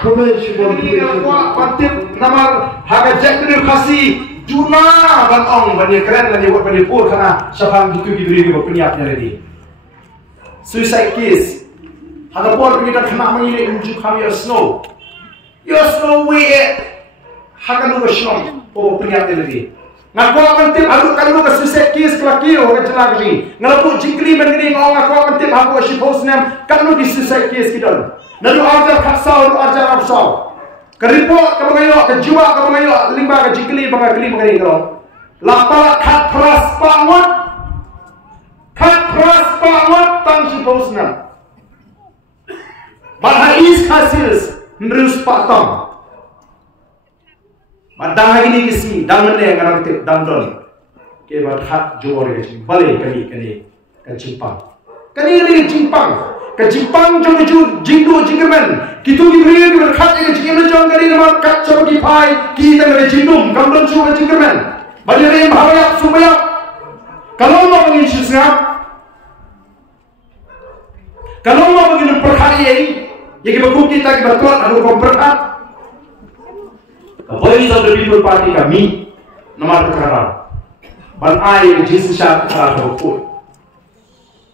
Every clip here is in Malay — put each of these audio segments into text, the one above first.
Ini aku patip nama harga Jack Daniel kasih Juna dan ong banyak keren dan buat banyak pur karena siapa gitu diberi buat penyiapnya tadi. Suicide case. Harga pur kita kena mengilik menuju kami snow. Snow way. Harga lu snow. Oh penyiapnya tadi. Ngaku akan tip aku kan lu suicide case kelaki orang jelas ni. Ngaku jingkri begini ngong aku akan tip aku si post name kan lu di suicide case kita. Lalu ajar katsau, lalu ajar absau. Keripot kamu ngayo, kejuak kamu ngayo, limba ke jikli, bangga kli mengenai kalau. Lapar kat pras pawat tang si posna. Bahais hasil nerus patong. Madang ini kisi, dang mana yang orang tip, dang don. Kebat hat jor ke balik kani ke Jepang. Kani Jepang. Ke Jepang jom jingdu jingkerman kitu diberi berkat ke jingkerman jom kali nama kat coba dipai kita ngere jindum kamdon coba jingkerman banyak yang bahaya supaya kalau mau begini susah kalau mau begini perhari ini ya kita buku kita kita tuan anu komperkat voice of the people party kami nomor perkara ban ai Jesus syak atau pun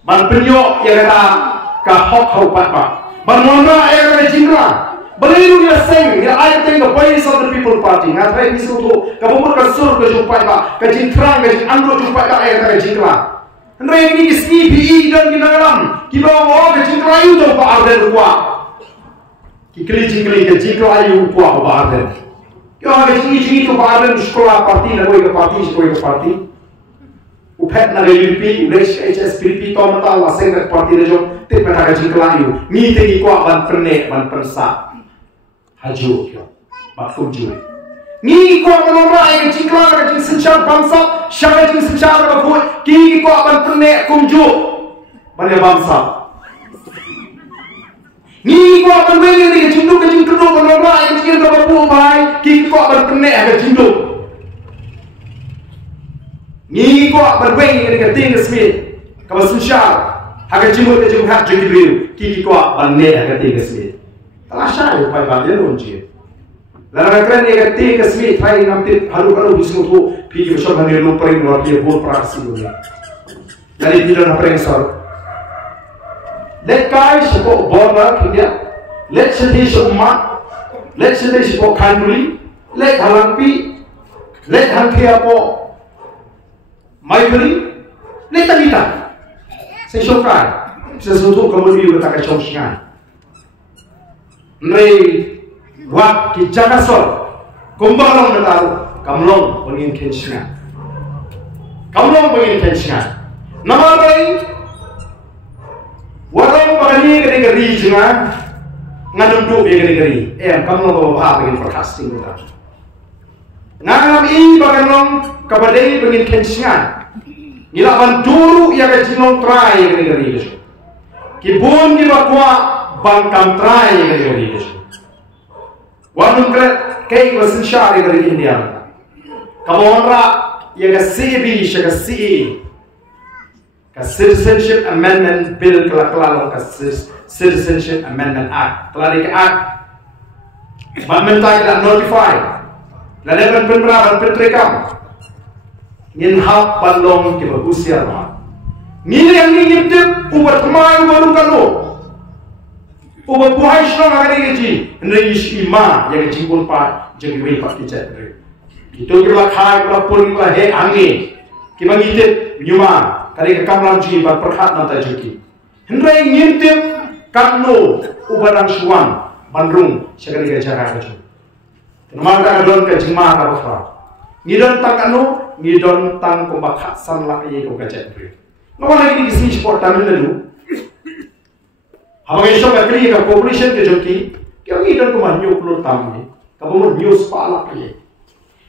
ban penyok yang kata kahok hau patpa banwana ayat jingla beliau dia sing dia ayat tengah voice of the people party ngatai bisu tu kabumur kasur ke jumpai ba ke jingkrang ke andro jumpai ba ayat jingla ndre ini sni bi dan ginalam kiba mo ke jingla yu to ba arden kwa kikli ke jingla yu kwa ba arden kyo ha ke jingi to ba arden sekolah parti na koi ke parti upet na UDP, UDP, HSPP, tomata la sengkat parti rejong, tip mata kaji kelayu, ni tegi kuat ban pernek, ban persa, haju kyo, bat kumju. Ni kuat menorai kaji kelayu, kaji secara bangsa, syara kaji secara bakut, ki kuat ban pernek kumju, banyak bangsa. Ni kuat ban wengi kaji jinduk, kaji keduk menorai kaji bakut bai, ki kuat ban pernek kaji jinduk. Ni ko berweng ni keting kesmit kalau susah harga jimut ke jimut hak jadi beriu kiki ko banne harga keting kesmit telah saya pai bagian lonji lalu keren ni keting kesmit hai nampi halu bismu tu pergi besok hari lu pering luar dia buat praksi dunia dari tidak nak prengsor let guys support border India let sedih semua let sedih support kanuri let halampi let hangki apa Maiberi, leta kita. Saya syukran. Sesuatu kemudian kita akan syukran. Nrei wak ki jakasor. Kumbalong na tahu. Kamlong pengin kensingan. Nama bayi. Warong pagani keri jengan. Ngadunduk dia keri. Kamlong bawa pengin forecasting kita. Ngami baganong kabadai pengin kensingan. Ilaban dulu ia kecilong try keri itu. Kibun di bakwa bangkam try keri itu. Wanung kek wasin syari keri India. Kamu orang ia kasibi syakasi. Citizenship Amendment Bill kelak-kelak Citizenship Amendment Act. Kelari ke Act. Mentai tidak notify. Lalu penberapa penterekam, ingin hak bandong ke bagusia rumah. Ni yang ingin tip ubat kemai baru kalau, ubat buhay silang akan digaji. Henry Ishima yang jingkun pat jadi wepak kicet. Itu kita khai kita pun kita he angin, kita ngitip nyuma. Kali ke kamlang ji bat perhat nanti juki. Henry ingin tip kano ubat suan bandung sekali kerja kerja. Maka don ke jema ka bakra. Ngidon tang anu, ngidon tang kumbak san la ye ko kajet pri. No lagi di sini sport tamen lu. Hawa iso ka kri ka population ke joki, ke ngidon ko man nyuk lu tam ni. Ka bo news pala ye.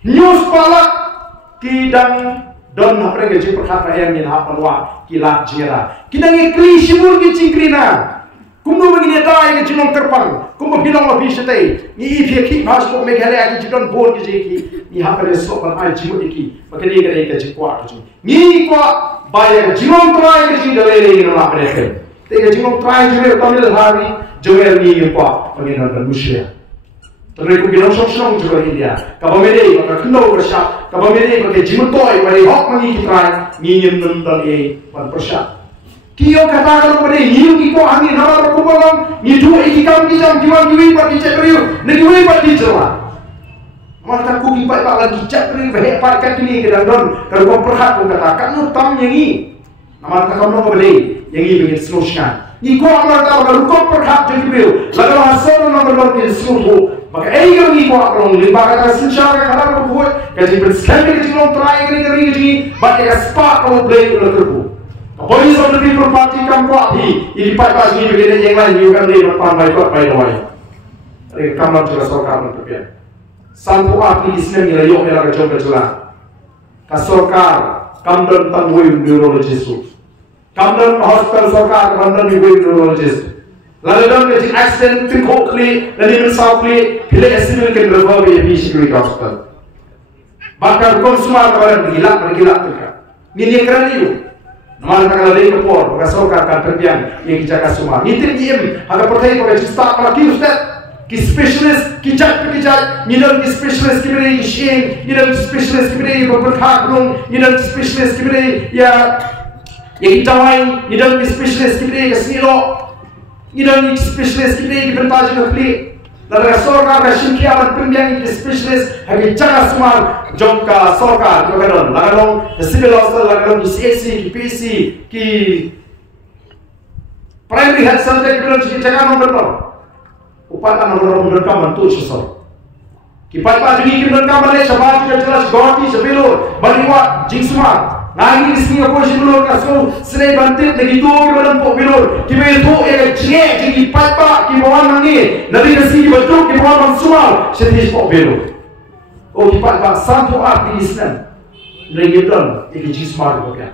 News pala ki dang don na pre ke ji perkata yang ni ha panwa ki la jera. Ki dang kri sibur ki cingkrina. Kumbu begini dah yang jinong terpang, kumbu bilang lebih setai. Ni ipi ki passport megale aki jidon bon ki jeki. Ni hapere sopan ai jimu iki. Maka dia kena jekwa tu. Ni kwa bayar jinong try ke jidale ni nama mereka. Tega jingong try jual tamil hari jual ni apa pengiran manusia. Terus aku bilang sok jual India. Kalau mede maka kena bersyak. Kalau mede maka jingong toy mari hok mangi kita ni nendang pan bersyak. Kio kata kalau mede ni kiko angin nama berkumpul ni dua ikam kijam jiwa jiwi pat dicek beriu. Negeri pat dicelah. Maka aku kipat lagi cek beriu hebat kat ini ke dalam kalau kau perhat kau katakan lu tam yang ni. Nama kau nak beli yang ini begini solusinya. Ni kau akan tahu kalau kau perhat jadi beriu. Lalu hasil nak berlaku solusi. Maka ayam ni kau akan limbah kata secara kadang kau buat kasi bersekali kasi long try kini baca spark kau beli ulah terbu. Voice of the People Party kampua hi ini pas ni begini yang lain juga ni berpan baik lawai. Kamar juga sorkar berpian. Sampu api Islam ni layok ela kacau kejelah. Kasorkar kamdan tangwui neurologist. Kamdan hospital sorkar kamdan neurologist. Lalu dalam kecil accident tengok kli, lalu mensau kli, pilih estimasi ke berapa BAP security hospital. Bahkan konsumer kawan bergila terka. Ini kerana itu. Nama kalau lagi kepor, maka sorkar akan terbiang yang dijaga semua. Ini tim ada percaya pada cista lagi ustaz, ki specialist, ki jat, ni dalam ki specialist ki beri shin, ni dalam specialist ki beri berkhak belum, ni dalam specialist ki beri ya, yang jawai, ni dalam specialist ki beri kesinilo. Ida ni specialist kita ni bertajuk kali. Lalu sorkar kasih kiamat pembiang ni specialist hanya jaga semua job ka sorkar kerana lalu civil hospital lalu di CSC, di PC, di primary health center kita ni jaga nombor berapa? Upatan nombor berapa mantu sesor. Kipat pagi kita berapa ni sebab kita jelas gorti sebelum beriwa jing semua. Nagi di sini apa sih belur kasih senai bantit lagi tu kita lempuk belur kita itu yang cengek jadi pat kita bawa nangi nanti di sini betul kita bawa mansual sedih pok belur oh kita sampu arti Islam lagi dalam ini jismar bukan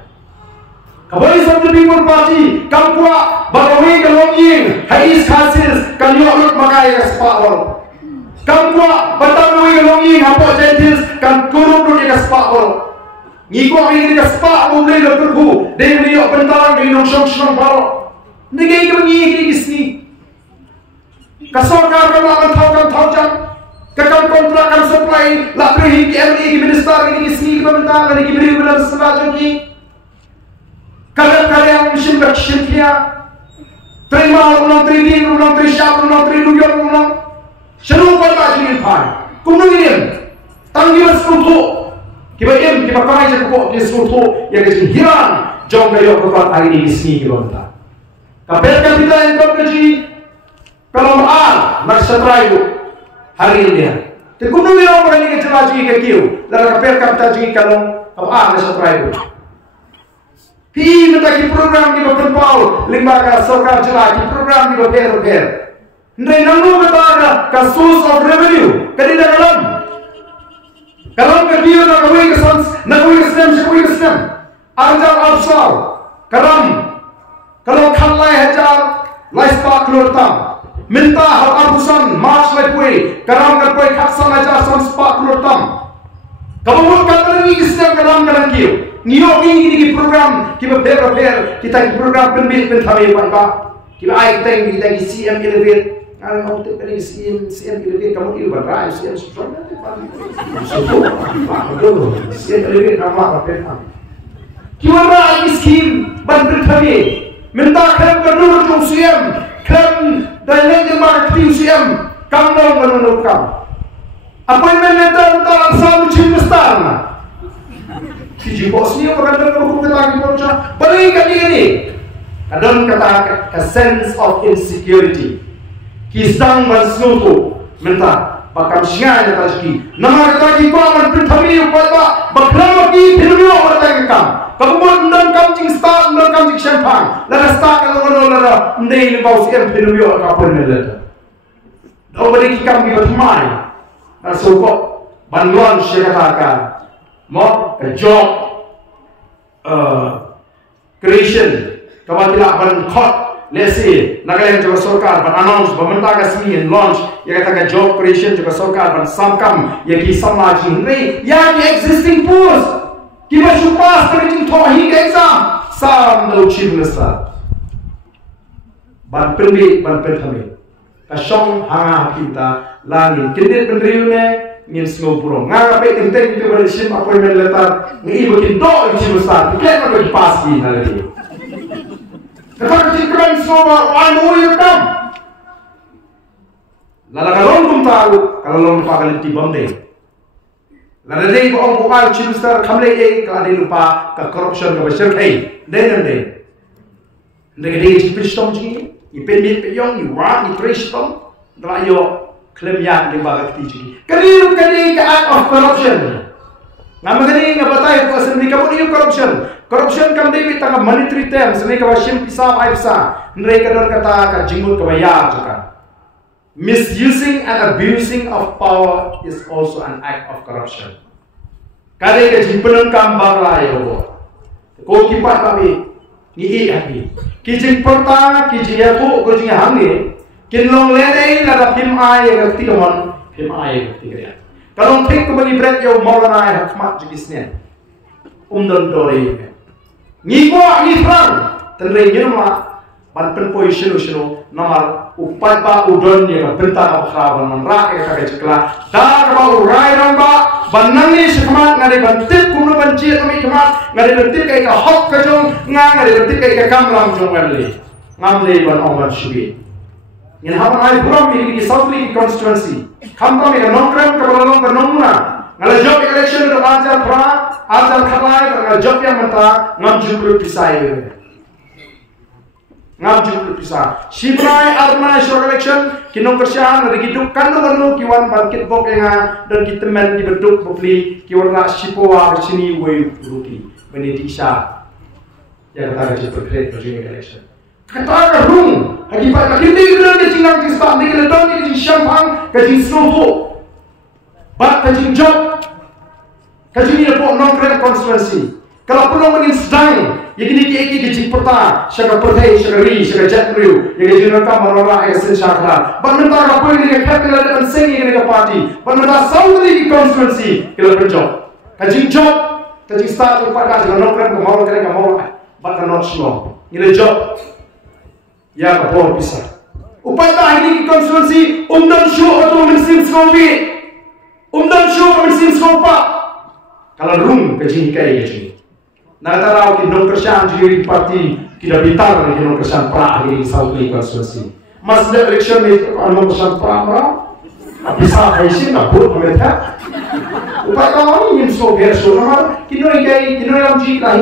kabar Islam the People Party kampua bagawi kalonging hais khasis kaliot makai kaspawal kampua batawi kalonging apa jentis kan kurung tu dia kaspawal Niko ini dia sepak boleh le pergu. Dia ni yok bentang di nong baro. Negi ke mengi ke sini. Kasorkar kalau tahu jam. Kakak kontrak kan supply la pergi ke MD ke minister ini sini ke bentang lagi beri benar sebagai ni. Kadang-kadang mesin berkishin dia. Terima ulang trading, ulang tersiap, ulang triduyong ulang. Seru pada jadi pai. Kemudian tanggi masuk Kiba kami je kau di suatu yang kita hilang jom kayu kekuat hari ini di sini kita minta. Kapal kita yang kau kerji kalau nak setrai itu hari ini dia. Tekunu dia orang ini kita lagi ke kiu. Lalu kapal kita jadi kalau nak setrai itu. Hi minta ki program kita berpau lembaga sorkar jelas ki program kita ber. Ndai nanggu kata kasus of revenue kadi dalam. Kalau dia nak kawin Islam, Anjar Absal, kalau khalai hajar, laispa keluartam, minta hal abusan, march lepui, karam lepui khaksan hajar samspa keluartam. Kalau bukan lagi Islam karam kiu, niok ini program kita ber, kita program penbit pentami apa, kita aik kita CM elevate. Kalau kita pergi CM elevate kamu itu berai CM susah nanti pagi. CM elevate nama apa pernah? Kiwara ini skim bantu kami. Minta kami berdua jom CM, kami dan lain marketing CM, kamu dong menunjukkan. Appointment letter antara sama cimestar na. Siji bos ni orang dah berhukum lagi bocah. Balik kali ini. Kadang kata a sense of insecurity. Kisang mansutu minta bakam siang yang tajki. Nama kata kita aman pertami upaya baklam lagi filmio orang kam. Kemudian dan kamcing start dan kamcing champagne. Lalu start kalau lalu ndai bau siam filmio kapal melada. Nobody kami bermain. Nasukok bantuan saya katakan mau job creation kalau tidak berkot lesi nak yang juga sorkar announce pemerintah kasih launch yang katakan job creation juga sorkar dan samkam yang kisah lagi ni yang existing post kita supas kerja tohi exam sam dalam cip minister ban penbi ban penthame ka song hanga kita langin kinit pendriune ngin snow puro nga pe tenteng itu ber sim appointment letter ngi bikin do isi besar tiket nak pas di nanti Kapag tikran soba, ano yung kam? Lalagalong kung tayo, kalalong pagalit tibam din. Laladay ko ang bukal, chiluster, kamlay eh, kaladay lupa, ka-corruption, ka-basir, hey, din. Hindi ka din ipistong chigi, ipinit pa yung, iwa, ipristong, dalayo, klemyan, di bagat tiji. Kanino ka act of corruption? Nga magaling nga batay ko sa hindi ka mo yung corruption. Corruption kam David tanga monetary terms, hindi ka ba siyang pisam ay pisa, hindi ka doon kata ka jingmut ka bayar ka. Misusing and abusing of power is also an act of corruption. Kaya ka jingpunang kam baglayo. Ko kipat kami, ngi happy. Kijing porta, kijing yapo, ko jing hangi. Kinlong lene la pim ay ka tikamon, pim ay ka tikaya. Kalau think ko bagi bread yo maulana ay hakmat jigisnen. Don dori. Ngiko ngi frang tenre nyuma ban penpoi shino namar upat ba udon ye benta ka khraban man ra ka ka chikla dar ba urai ran ba banangi shikmat ngade ban tip kumno ban chi kami kmat ngade ban tip kai ka hok ka jong ngade ban tip kai ka kamlam jong wali ngamle ban oman shibi in hapan ai buram mi ki Southly constituency khampa mi nongkram ka balong ka nonguna ngala job election do ajar pra ajar khalai ngala job yang menta ngam jukru pisai ngam jukru pisai shibrai arna short election kinong kersyahan ada giduk kanu kanu kiwan bangkit bok nga dan kitemen di beduk bopli kiwan shipowa sini way ruki benedisha ya kata ke president election kata ka rung hagi pa kindi gidon ke cingang kisah ni gidon ke champagne ke snowfall But kajing job, kajing ni po non-credit constituency. Kalau perlu mungkin sedang, yang ini kajing perta, syaka pertai, syaka ri, syaka jatru, yang kajing nakam marora esen syakra. But mentah apa ini kajing ada pensengi yang parti. But mentah Southly constituency kalau berjob. Kajing job, kajing start lepas kajing non-credit kemauan kena kemauan. But not slow. Ini job, ya kapor bisa. Upaya ini constituency, dan show atau mesin skopi. Dan show mesin sopa. Kalau room kecil kayak gini. Nak tahu kita nong kerjaan jadi parti kita bitar kita nong kerjaan pra ini Southly constituency. Mas the election itu nong kerjaan pra bisa hasil nak buat mereka. Upaya kami ini so biar so nama kita yang jadi kita yang jadi lah